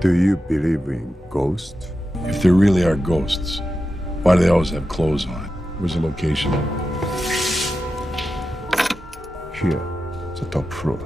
Do you believe in ghosts? If there really are ghosts, why do they always have clothes on? Where's the location? Here, the top floor.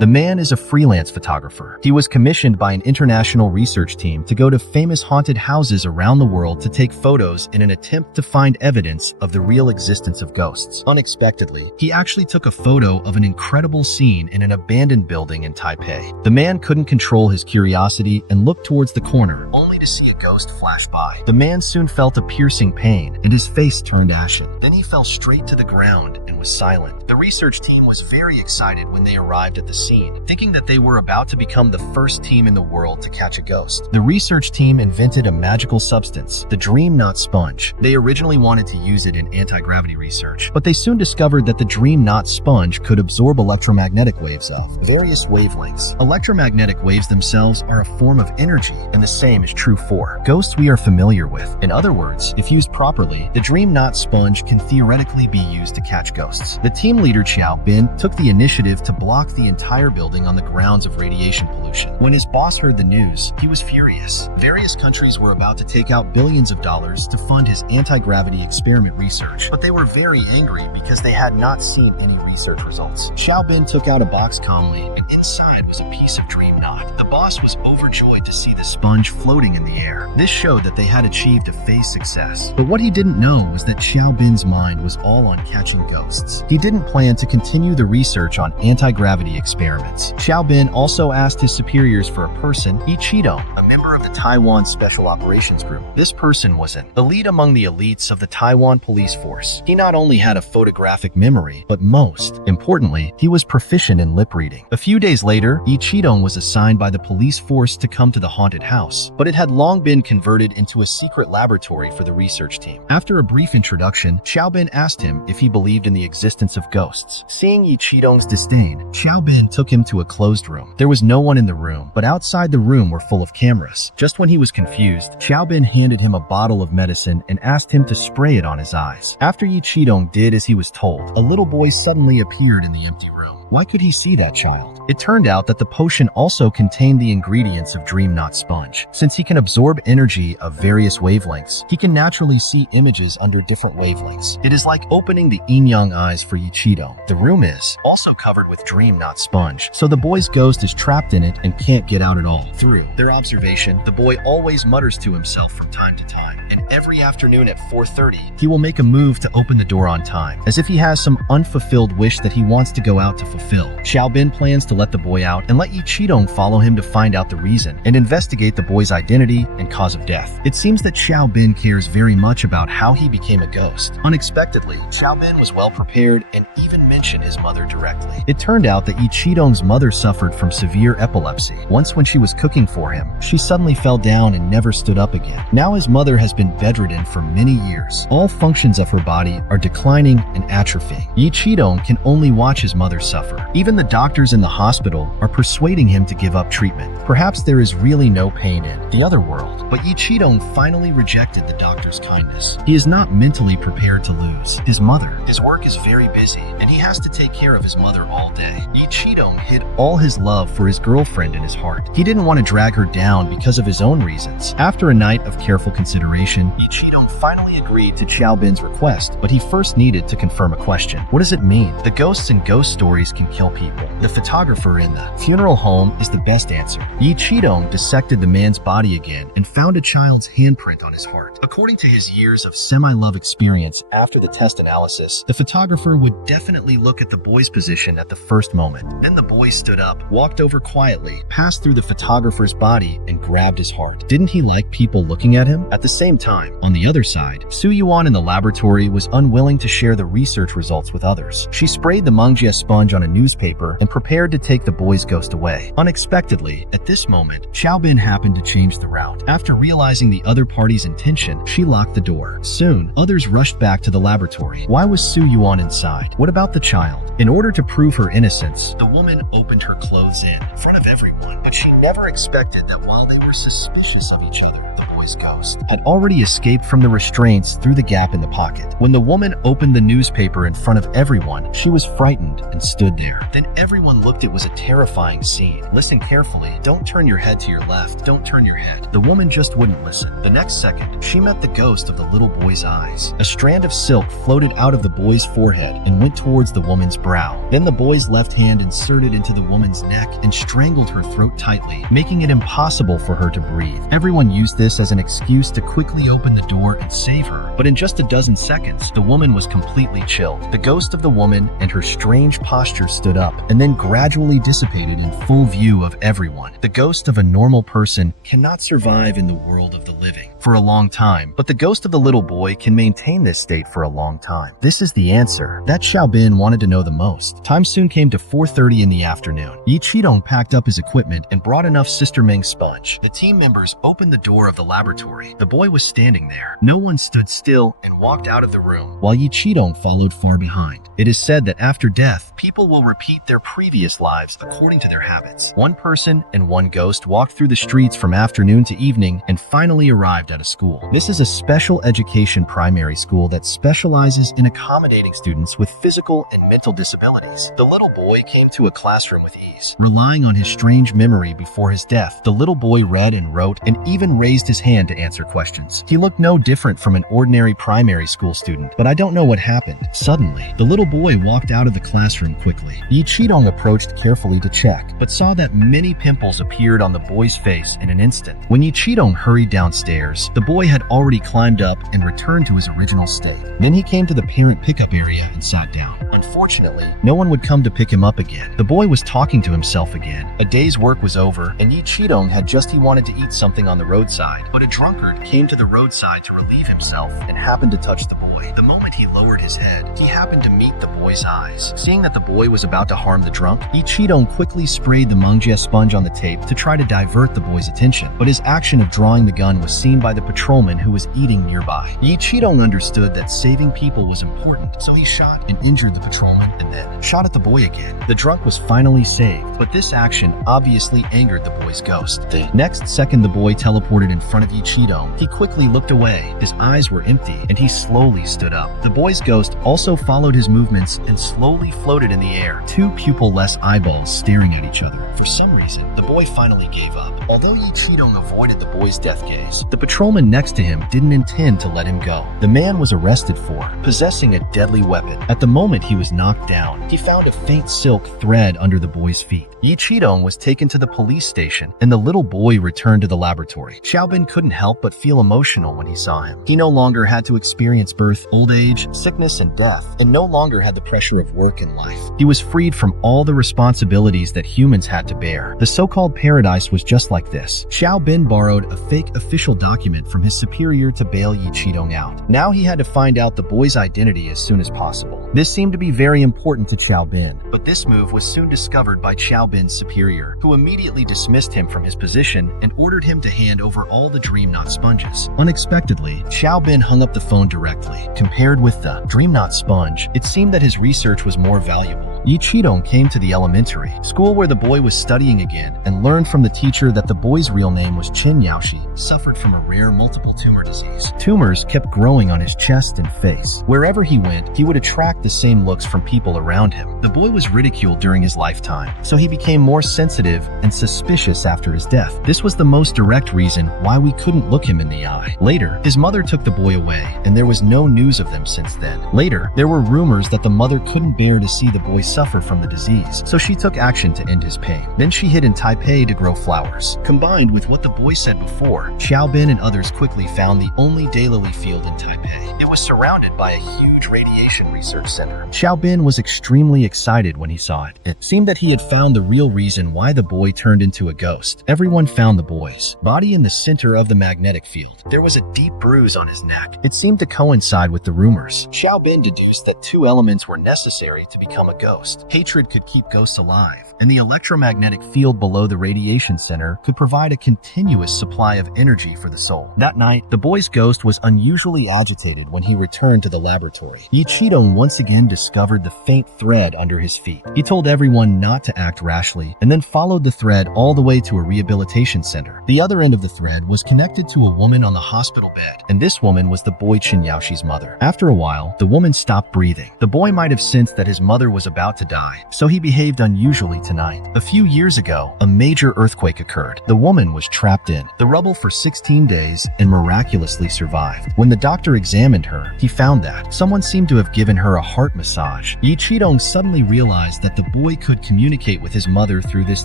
The man is a freelance photographer. He was commissioned by an international research team to go to famous haunted houses around the world to take photos in an attempt to find evidence of the real existence of ghosts. Unexpectedly, he actually took a photo of an incredible scene in an abandoned building in Taipei. The man couldn't control his curiosity and looked towards the corner, only to see a ghost flash by. The man soon felt a piercing pain, and his face turned ashen. Then he fell straight to the ground and was silent. The research team was very excited when they arrived at the scene, thinking that they were about to become the first team in the world to catch a ghost. The research team invented a magical substance, the dream knot sponge. They originally wanted to use it in anti-gravity research, but they soon discovered that the dream knot sponge could absorb electromagnetic waves of various wavelengths. Electromagnetic waves themselves are a form of energy, and the same is true for ghosts we are familiar with. In other words, if used properly, the dream knot sponge can theoretically be used to catch ghosts. The team leader Xiao Bin took the initiative to block the entire building on the grounds of radiation pollution. When his boss heard the news, he was furious. Various countries were about to take out billions of dollars to fund his anti-gravity experiment research, but they were very angry because they had not seen any research results. Xiao Bin took out a box calmly, and inside was a piece of dream knot. The boss was overjoyed to see the sponge floating in the air. This showed that they had achieved a phase success. But what he didn't know was that Xiao Bin's mind was all on catching ghosts. He didn't plan to continue the research on anti-gravity experiments. Xiao Bin also asked his superiors for a person, Ye Qidong, a member of the Taiwan Special Operations Group. This person was an elite among the elites of the Taiwan police force. He not only had a photographic memory, but most importantly, he was proficient in lip reading. A few days later, Ye Qidong was assigned by the police force to come to the haunted house, but it had long been converted into a secret laboratory for the research team. After a brief introduction, Xiao Bin asked him if he believed in the existence of ghosts. Seeing Ye Qidong's disdain, Xiao Bin took him to a closed room. There was no one in the room, but outside the room were full of cameras. Just when he was confused, Xiao Bin handed him a bottle of medicine and asked him to spray it on his eyes. After Ye Qidong did as he was told, a little boy suddenly appeared in the empty room. Why could he see that child? It turned out that the potion also contained the ingredients of dream knot sponge. Since he can absorb energy of various wavelengths, he can naturally see images under different wavelengths. It is like opening the yin-yang eyes for Ye Qidong. The room is also covered with dream knot sponge, so the boy's ghost is trapped in it and can't get out at all. Through their observation, the boy always mutters to himself from time to time, and every afternoon at 4:30, he will make a move to open the door on time, as if he has some unfulfilled wish that he wants to go out to fulfill. Xiao Bin plans to let the boy out and let Ye Qidong follow him to find out the reason and investigate the boy's identity and cause of death. It seems that Xiao Bin cares very much about how he became a ghost. Unexpectedly, Xiao Bin was well prepared and even mentioned his mother directly. It turned out that Ye Qidong's mother suffered from severe epilepsy. Once when she was cooking for him, she suddenly fell down and never stood up again. Now his mother has been bedridden for many years. All functions of her body are declining and atrophying. Ye Qidong can only watch his mother suffer. Even the doctors in the hospital are persuading him to give up treatment. Perhaps there is really no pain in the other world. But Ye Qidong finally rejected the doctor's kindness. He is not mentally prepared to lose his mother. His work is very busy, and he has to take care of his mother all day. Ye Qidong hid all his love for his girlfriend in his heart. He didn't want to drag her down because of his own reasons. After a night of careful consideration, Ye Qidong finally agreed to Xiao Bin's request, but he first needed to confirm a question. What does it mean? The ghosts in ghost stories can kill people. The photographer in the funeral home is the best answer. Ye Qidong dissected the man's body again and found a child's handprint on his heart. According to his years of semi-love experience after the test analysis, the photographer would definitely look at the boy's position at the first moment. Then the boy stood up, walked over quietly, passed through the photographer's body, and grabbed his heart. Didn't he like people looking at him? At the same time, on the other side, Su Yuan in the laboratory was unwilling to share the research results with others. She sprayed the Mengjie sponge on a newspaper and prepared to take the boy's ghost away. Unexpectedly, at this moment, Xiao Bin happened to change the route. After realizing the other party's intention, she locked the door. Soon, others rushed back to the laboratory. Why was Su Yuan inside? What about the child? In order to prove her innocence, the woman opened her clothes in front of everyone, but she never expected that while they were suspicious of each other, the boy's boy's ghost had already escaped from the restraints through the gap in the pocket. When the woman opened the newspaper in front of everyone, she was frightened and stood there. Then everyone looked. It was a terrifying scene. Listen carefully. Don't turn your head to your left. Don't turn your head. The woman just wouldn't listen. The next second, she met the ghost of the little boy's eyes. A strand of silk floated out of the boy's forehead and went towards the woman's brow. Then the boy's left hand inserted into the woman's neck and strangled her throat tightly, making it impossible for her to breathe. Everyone used this as an excuse to quickly open the door and save her. But in just a dozen seconds, the woman was completely chilled. The ghost of the woman and her strange posture stood up and then gradually dissipated in full view of everyone. The ghost of a normal person cannot survive in the world of the living for a long time, but the ghost of the little boy can maintain this state for a long time. This is the answer that Xiaobin wanted to know the most. Time soon came to 4:30 in the afternoon. Ye Qidong packed up his equipment and brought enough Sister Ming sponge. The team members opened the door of the laboratory. The boy was standing there. No one stood still and walked out of the room, while Ye Qidong followed far behind. It is said that after death, people will repeat their previous lives according to their habits. One person and one ghost walked through the streets from afternoon to evening and finally arrived at a school. This is a special education primary school that specializes in accommodating students with physical and mental disabilities. The little boy came to a classroom with ease. Relying on his strange memory before his death, the little boy read and wrote and even raised his hand to answer questions. He looked no different from an ordinary primary school student, but I don't know what happened. Suddenly, the little boy walked out of the classroom quickly. Ye Qidong approached carefully to check, but saw that many pimples appeared on the boy's face in an instant. When Ye Qidong hurried downstairs, the boy had already climbed up and returned to his original state. Then he came to the parent pickup area and sat down. Unfortunately, no one would come to pick him up again. The boy was talking to himself again. A day's work was over, and Ye Qidong had just he wanted to eat something on the roadside, but a drunkard came to the roadside to relieve himself and happened to touch the boy. The moment he lowered his head, he happened to meet the boy's eyes. Seeing that the boy was about to harm the drunk, Ye Qidong quickly sprayed the Mangjie sponge on the tape to try to divert the boy's attention, but his action of drawing the gun was seen by the patrolman who was eating nearby. Ye Qidong understood that saving people was important, so he shot and injured the patrolman and then shot at the boy again. The drunk was finally saved, but this action obviously angered the boy's ghost. The next second the boy teleported in front of Ye Qidong. He quickly looked away. His eyes were empty and he slowly stood up. The boy's ghost also followed his movements and slowly floated in the air, two pupil-less eyeballs staring at each other. For some reason, the boy finally gave up. Although Ye Qidong avoided the boy's death gaze, the patrolman next to him didn't intend to let him go. The man was arrested for possessing a deadly weapon. At the moment he was knocked down, he found a faint silk thread under the boy's feet. Ye Qidong was taken to the police station and the little boy returned to the laboratory. Xiaobin couldn't help but feel emotional when he saw him. He no longer had to experience birth, old age, sickness, and death, and no longer had the pressure of work and life. He was freed from all the responsibilities that humans had to bear. The so-called paradise was just like this. Xiaobin borrowed a fake official document from his superior to bail Ye Qidong out. Now he had to find out the boy's identity as soon as possible. This seemed to be very important to Xiaobin, but this move was soon discovered by Xiaobin's superior, who immediately dismissed him from his position and ordered him to hand over all the Dream Knot sponges. Unexpectedly, Xiaobin hung up the phone directly. Compared with the Dream Knot sponge, it seemed that his research was more valuable. Ye Qidong came to the elementary school where the boy was studying again and learned from the teacher that the boy's real name was Qin Yaoshi, suffered from a rare multiple tumor disease. Tumors kept growing on his chest and face. Wherever he went, he would attract the same looks from people around him. The boy was ridiculed during his lifetime, so he became more sensitive and suspicious after his death. This was the most direct reason why we couldn't look him in the eye. Later, his mother took the boy away, and there was no news of them since then. Later, there were rumors that the mother couldn't bear to see the boy suffer from the disease, so she took action to end his pain. Then she hid in Taipei to grow flowers. Combined with what the boy said before, Xiaobin and others quickly found the only daylily field in Taipei. It was surrounded by a huge radiation research center. Xiaobin was extremely excited when he saw it. It seemed that he had found the real reason why the boy turned into a ghost. Everyone found the boy's body in the center of the magnetic field. There was a deep bruise on his neck. It seemed to coincide with the rumors. Xiaobin deduced that two elements were necessary to become a ghost. ghost. Hatred could keep ghosts alive, and the electromagnetic field below the radiation center could provide a continuous supply of energy for the soul. That night, the boy's ghost was unusually agitated when he returned to the laboratory. Ye Qidong once again discovered the faint thread under his feet. He told everyone not to act rashly, and then followed the thread all the way to a rehabilitation center. The other end of the thread was connected to a woman on the hospital bed, and this woman was the boy Qin Yaoxi's mother. After a while, the woman stopped breathing. The boy might have sensed that his mother was about to die, so he behaved unusually tonight. A few years ago, a major earthquake occurred. The woman was trapped in the rubble for 16 days and miraculously survived. When the doctor examined her, he found that someone seemed to have given her a heart massage. Ye Qidong suddenly realized that the boy could communicate with his mother through this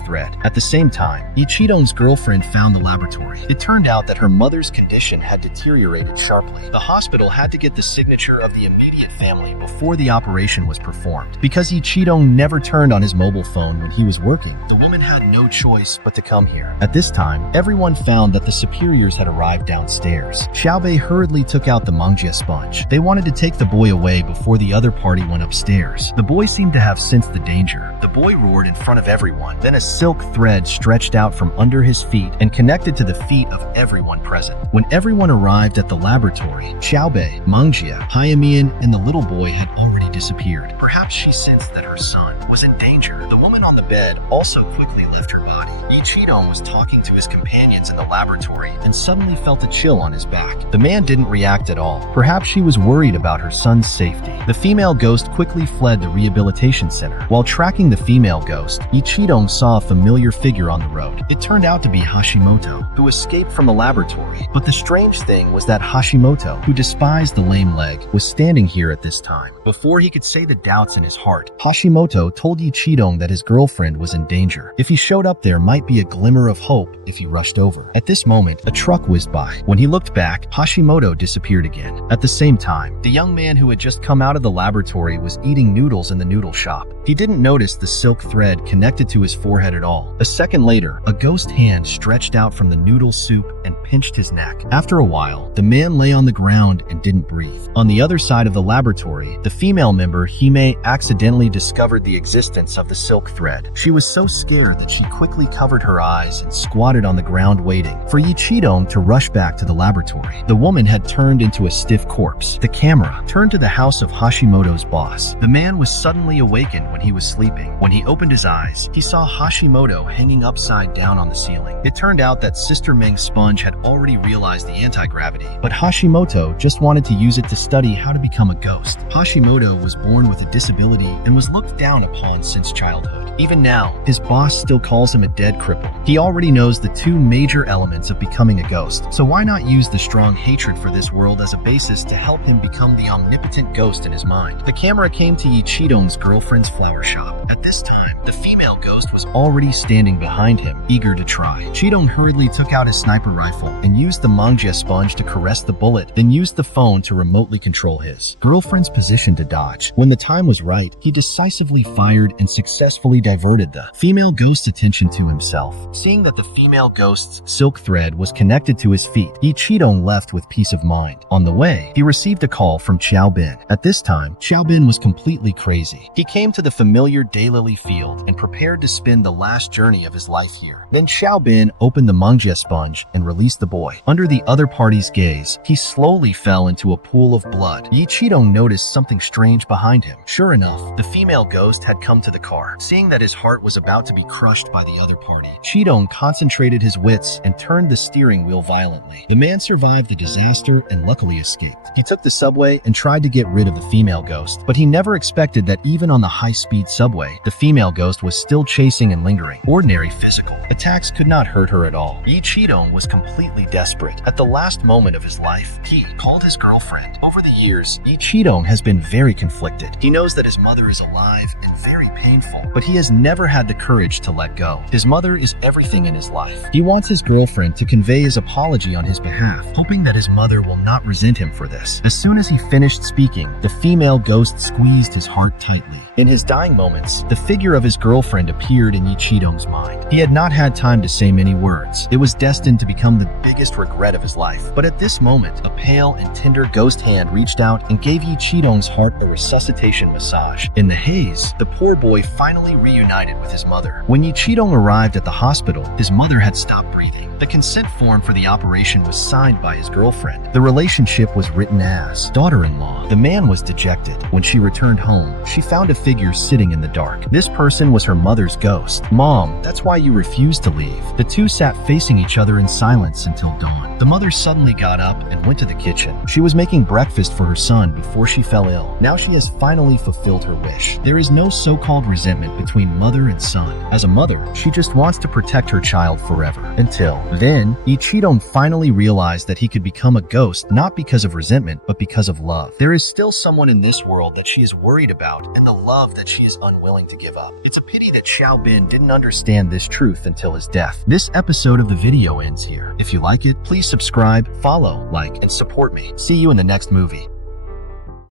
thread. At the same time, Ye Qidong's girlfriend found the laboratory. It turned out that her mother's condition had deteriorated sharply. The hospital had to get the signature of the immediate family before the operation was performed. Because Ye Qidong never turned on his mobile phone when he was working, the woman had no choice but to come here. At this time, everyone found that the superiors had arrived downstairs. Xiaobei hurriedly took out the Mangjia sponge. They wanted to take the boy away before the other party went upstairs. The boy seemed to have sensed the danger. The boy roared in front of everyone. Then a silk thread stretched out from under his feet and connected to the feet of everyone present. When everyone arrived at the laboratory, Xiaobei, Mangjia, Hayamian, and the little boy had already disappeared. Perhaps she sensed that her son was in danger. The woman on the bed also quickly left her body. Ye Qidong was talking to his companions in the laboratory and suddenly felt a chill on his back. The man didn't react at all. Perhaps she was worried about her son's safety. The female ghost quickly fled the rehabilitation center. While tracking the female ghost, Ye Qidong saw a familiar figure on the road. It turned out to be Hashimoto, who escaped from the laboratory. But the strange thing was that Hashimoto, who despised the lame leg, was standing here at this time. Before he could say the doubts in his heart, Hashimoto told Ye Qidong that his girlfriend was in danger. If he showed up, there might be a glimmer of hope if he rushed over. At this moment, a truck whizzed by. When he looked back, Hashimoto disappeared again. At the same time, the young man who had just come out of the laboratory was eating noodles in the noodle shop. He didn't notice the silk thread connected to his forehead at all. A second later, a ghost hand stretched out from the noodle soup and pinched his neck. After a while, the man lay on the ground and didn't breathe. On the other side of the laboratory, the female member, Hime, accidentally discovered the existence of the silk thread. She was so scared that she quickly covered her eyes and squatted on the ground waiting for Ye Qidong to rush back to the laboratory. The woman had turned into a stiff corpse. The camera turned to the house of Hashimoto's boss. The man was suddenly awakened when he was sleeping. When he opened his eyes, he saw Hashimoto hanging upside down on the ceiling. It turned out that Sister Meng's sponge had already realized the anti-gravity, but Hashimoto just wanted to use it to study how to become a ghost. Hashimoto was born with a disability and was looked down upon since childhood. Even now, his boss still calls him a dead cripple. He already knows the two major elements of becoming a ghost, so why not use the strong hatred for this world as a basis to help him become the omnipotent ghost in his mind? The camera came to Ye Qidong's girlfriend's flower shop. At this time, the female ghost was already standing behind him, eager to try. Qidong hurriedly took out his sniper rifle and used the Mangjia sponge to caress the bullet, then used the phone to remotely control his girlfriend's position to dodge. When the time was right, he decisively fired and successfully diverted the female ghost's attention to himself. Seeing that the female ghost's silk thread was connected to his feet, Ye Qidong left with peace of mind. On the way, he received a call from Xiaobin. At this time, Xiaobin was completely crazy. He came to the familiar daylily field and prepared to spend the last journey of his life here. Then Xiaobin opened the Mangjia sponge and released the boy. Under the other party's gaze, he slowly fell into a pool of blood. Ye Qidong noticed something strange behind him. Sure enough, the female ghost had come to the car. Seeing that his heart was about to be crushed by the other party, Qidong concentrated his wits and turned the steering wheel violently. The man survived the disaster and luckily escaped. He took the subway and tried to get rid of the female ghost, but he never expected that even on the high-speed subway, the female ghost was still chasing and lingering. Ordinary physical attacks could not hurt her at all. Ye Qidong was completely desperate. At the last moment of his life, he called his girlfriend. Over the years, Ye Qidong has been very conflicted. He knows that his mother is alive and very painful, but he has never had the courage to let go. His mother is everything in his life. He wants his girlfriend to convey his apology on his behalf, hoping that his mother will not resent him for this. As soon as he finished speaking, the female ghost squeezed his heart tightly. In his dying moments, the figure of his girlfriend appeared in Ye Qidong's mind. He had not had time to say many words. It was destined to become the biggest regret of his life. But at this moment, a pale and tender ghost hand reached out and gave Ye Qidong's heart a resuscitation massage. In the haze, the poor boy finally reunited with his mother. When Ye Qidong arrived at the hospital, his mother had stopped breathing. The consent form for the operation was signed by his girlfriend. The relationship was written as daughter-in-law. The man was dejected. When she returned home, she found a figure sitting in the dark. This person was her mother's ghost. "Mom, that's why you refused to leave." The two sat facing each other in silence until dawn. The mother suddenly got up and went to the kitchen. She was making breakfast for her son before she fell ill. Now she has finally fulfilled her wish. There is no so-called resentment between mother and son. As a mother, she just wants to protect her child forever. Until then, Ye Qidong finally realized that he could become a ghost not because of resentment, but because of love. There is still someone in this world that she is worried about and the love that she is unwilling to give up. It's a pity that Xiao Bin didn't understand this truth until his death. This episode of the video ends here. If you like it, please subscribe, follow, like, and support me. See you in the next movie.